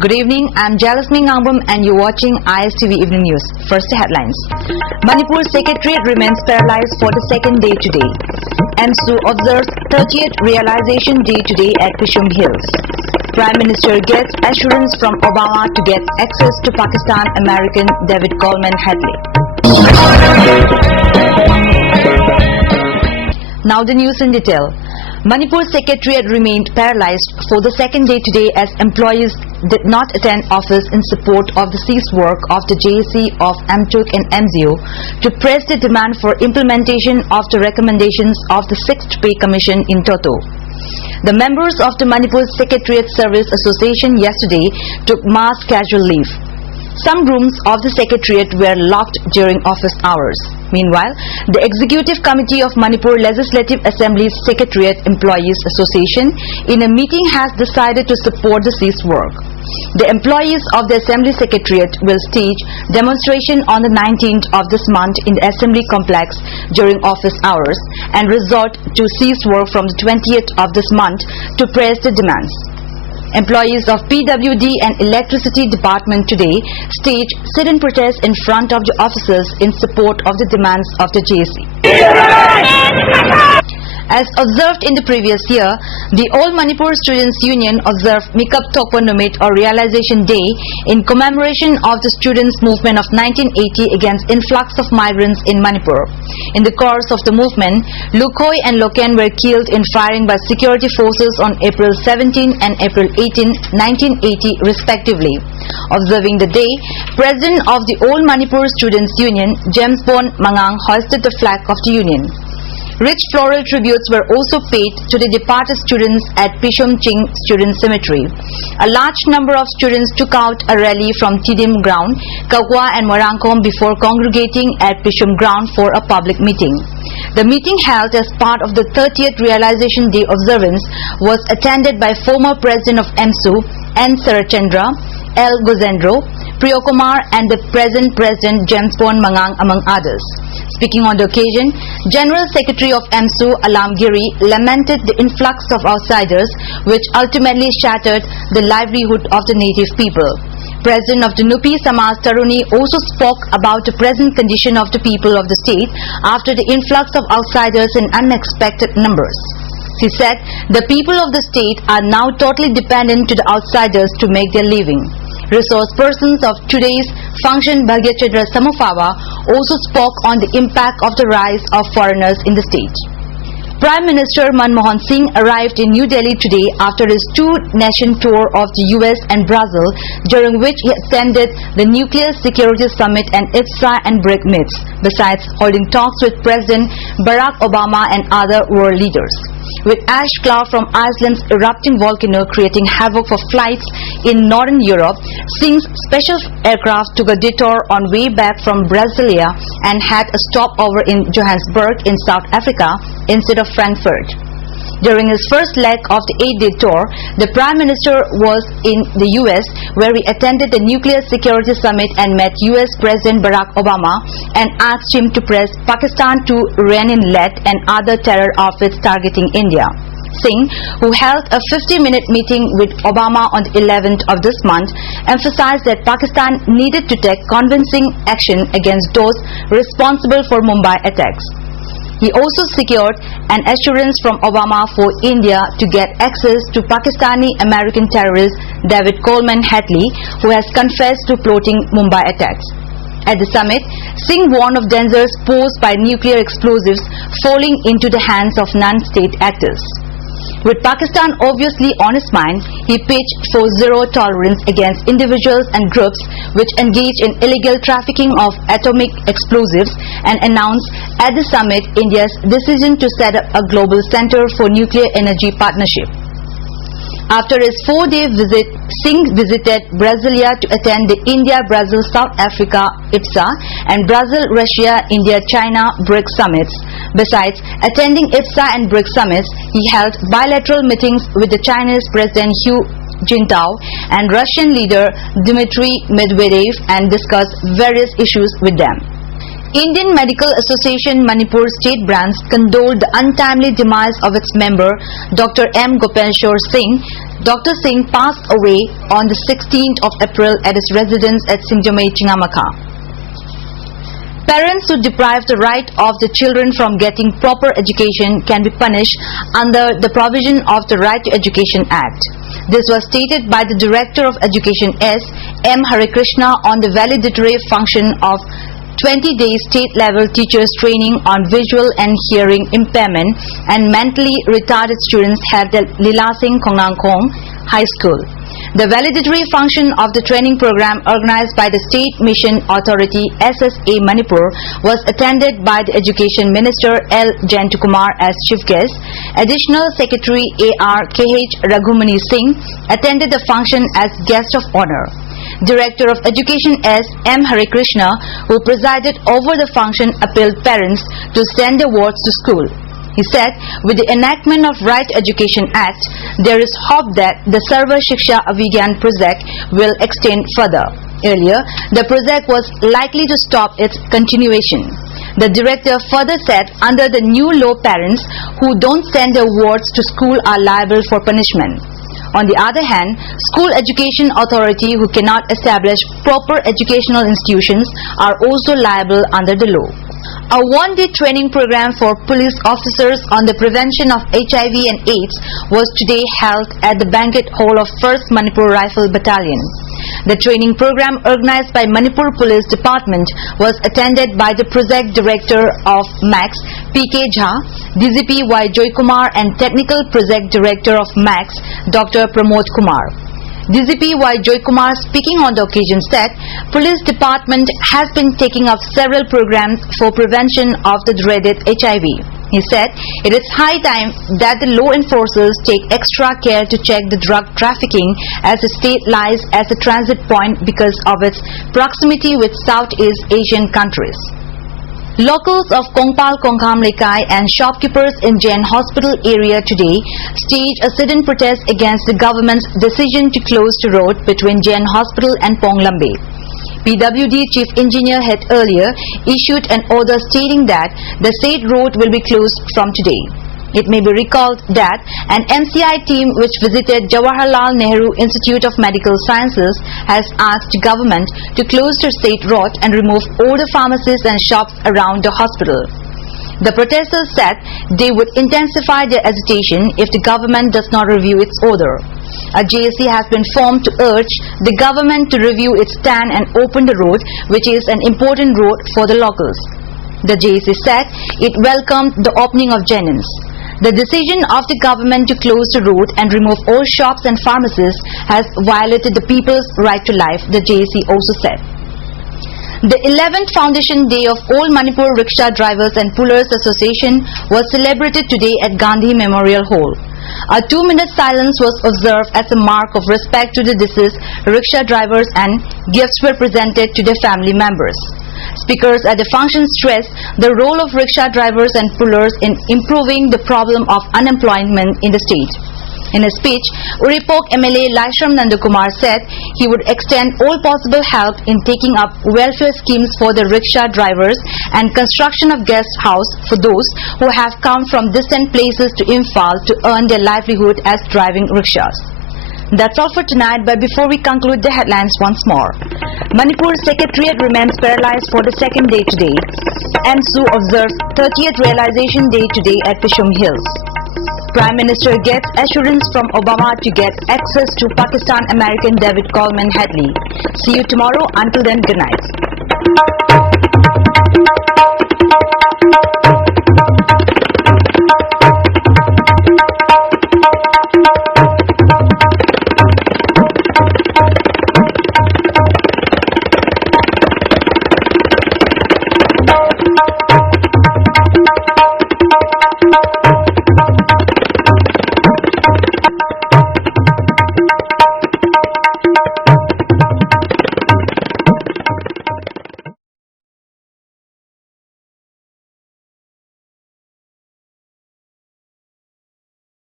Good evening, I'm Jalasmine Ngambam and you're watching ISTV Evening News. First headlines. Manipur Secretariat remains paralyzed for the second day today. MSU observes 30th realization day today at Pishum Hills. Prime Minister gets assurance from Obama to get access to Pakistan American David Coleman Hadley. Now the news in detail. Manipur Secretariat remained paralyzed for the second day today as employees did not attend office in support of the ceased work of the JAC of MTUC and MZO to press the demand for implementation of the recommendations of the 6th Pay Commission in Toto. The members of the Manipur Secretariat Service Association yesterday took mass casual leave. Some rooms of the Secretariat were locked during office hours. Meanwhile, the Executive Committee of Manipur Legislative Assembly's Secretariat Employees Association in a meeting has decided to support the ceased work. The employees of the Assembly Secretariat will stage demonstration on the 19th of this month in the Assembly Complex during office hours and resort to ceased work from the 20th of this month to press the demands. Employees of PWD and Electricity Department today staged sit-in protest in front of the offices in support of the demands of the JAC. As observed in the previous year, the All Manipur Students Union observed Mikap Tokpa Numit or Realization Day in commemoration of the students' movement of 1980 against influx of migrants in Manipur. In the course of the movement, Lukhoi and Loken were killed in firing by security forces on April 17 and April 18, 1980 respectively. Observing the day, President of the All Manipur Students Union, James Bon Mangang, hoisted the flag of the union. Rich floral tributes were also paid to the departed students at Pishum Ching Student Cemetery. A large number of students took out a rally from Tidim Ground, Kagwa and Marangkom before congregating at Pishum Ground for a public meeting. The meeting held as part of the 30th Realization Day observance was attended by former President of MSU, N. Sarachandra, L. Gozendro, Priyokumar and the present President James Bon Mangang among others. Speaking on the occasion, General Secretary of MSU Alamgiri lamented the influx of outsiders which ultimately shattered the livelihood of the native people. President of the Nupi Samaj Taruni also spoke about the present condition of the people of the state after the influx of outsiders in unexpected numbers. He said the people of the state are now totally dependent to the outsiders to make their living. Resource persons of today's function Bhagya Chandra Samofawa also spoke on the impact of the rise of foreigners in the state. Prime Minister Manmohan Singh arrived in New Delhi today after his two-nation tour of the US and Brazil, during which he attended the Nuclear Security Summit and IPSA and BRIC meets, besides holding talks with President Barack Obama and other world leaders. With ash cloud from Iceland's erupting volcano creating havoc for flights in northern Europe, Singh's special aircraft took a detour on way back from Brasilia and had a stopover in Johannesburg in South Africa instead of Frankfurt. During his first leg of the 8-day tour, the Prime Minister was in the US, where he attended the Nuclear Security Summit and met US President Barack Obama and asked him to press Pakistan to rein in lead and other terror outfits targeting India. Singh, who held a 50-minute meeting with Obama on the 11th of this month, emphasized that Pakistan needed to take convincing action against those responsible for Mumbai attacks. He also secured an assurance from Obama for India to get access to Pakistani American terrorist David Coleman Hadley, who has confessed to plotting Mumbai attacks. At the summit, Singh warned of dangers posed by nuclear explosives falling into the hands of non-state actors. With Pakistan obviously on his mind, he pitched for zero tolerance against individuals and groups which engage in illegal trafficking of atomic explosives and announced at the summit India's decision to set up a global center for nuclear energy partnership. After his 4-day visit, Singh visited Brasilia to attend the India-Brazil-South Africa IPSA and Brazil-Russia-India-China BRIC summits. Besides attending IPSA and BRIC summits, he held bilateral meetings with the Chinese President Hu Jintao and Russian leader Dmitry Medvedev and discussed various issues with them. Indian Medical Association Manipur State Branch condoled the untimely demise of its member Dr. M. Gopeshwar Singh Dr. Singh passed away on the 16th of April at his residence at Singdomai, Chingamaka. Parents who deprive the right of the children from getting proper education can be punished under the provision of the Right to Education Act. This was stated by the Director of Education S. M. Harikrishna on the valedictory function of 20-day state-level teachers training on visual and hearing impairment and mentally retarded students held at Lila Singh Khongnangkhom High School. The valedictory function of the training program organized by the State Mission Authority SSA Manipur was attended by the Education Minister L. Jayantakumar as chief guest. Additional Secretary A.R. K.H. Raghumani Singh attended the function as guest of honor. Director of Education S. M. Harikrishna, who presided over the function, appealed parents to send their wards to school. He said, with the enactment of Right to Education Act, there is hope that the Sarva Shiksha Abhigyan project will extend further. Earlier, the project was likely to stop its continuation. The director further said, under the new law, parents who don't send their wards to school are liable for punishment. On the other hand, School Education Authority who cannot establish proper educational institutions are also liable under the law. A one-day training program for police officers on the prevention of HIV and AIDS was today held at the banquet hall of 1st Manipur Rifle Battalion. The training program organized by Manipur Police Department was attended by the Project Director of MAX, P.K. Jha, DGP Y. Joykumar and Technical Project Director of MAX, Dr. Pramod Kumar. DGP Y. Joykumar, speaking on the occasion, said Police Department has been taking up several programs for prevention of the dreaded HIV. He said it is high time that the law enforcers take extra care to check the drug trafficking as the state lies as a transit point because of its proximity with Southeast Asian countries. Locals of Kongpal Kongham Lekai and shopkeepers in Jain Hospital area today staged a sit-in protest against the government's decision to close the road between Jain Hospital and Ponglambe. PWD Chief Engineer had earlier issued an order stating that the said road will be closed from today. It may be recalled that an MCI team which visited Jawaharlal Nehru Institute of Medical Sciences has asked the government to close the state road and remove all the pharmacies and shops around the hospital. The protesters said they would intensify their agitation if the government does not review its order. A JSC has been formed to urge the government to review its stand and open the road, which is an important road for the locals. The JSC said it welcomed the opening of Jainins. The decision of the government to close the road and remove all shops and pharmacies has violated the people's right to life, the JSC also said. The 11th Foundation Day of All Manipur Rickshaw Drivers and Pullers Association was celebrated today at Gandhi Memorial Hall. A 2-minute silence was observed as a mark of respect to the deceased rickshaw drivers and gifts were presented to their family members. Speakers at the function stressed the role of rickshaw drivers and pullers in improving the problem of unemployment in the state. In a speech, Uripok MLA Laishram Nandakumar said he would extend all possible help in taking up welfare schemes for the rickshaw drivers and construction of guest house for those who have come from distant places to Imphal to earn their livelihood as driving rickshaws. That's all for tonight, but before we conclude the headlines once more. Manipur Secretariat remains paralyzed for the second day today. MSU observes 30th Realization Day today at Pishum Hills. Prime Minister gets assurance from Obama to get access to Pakistan American David Coleman Hadley. See you tomorrow. Until then, good night.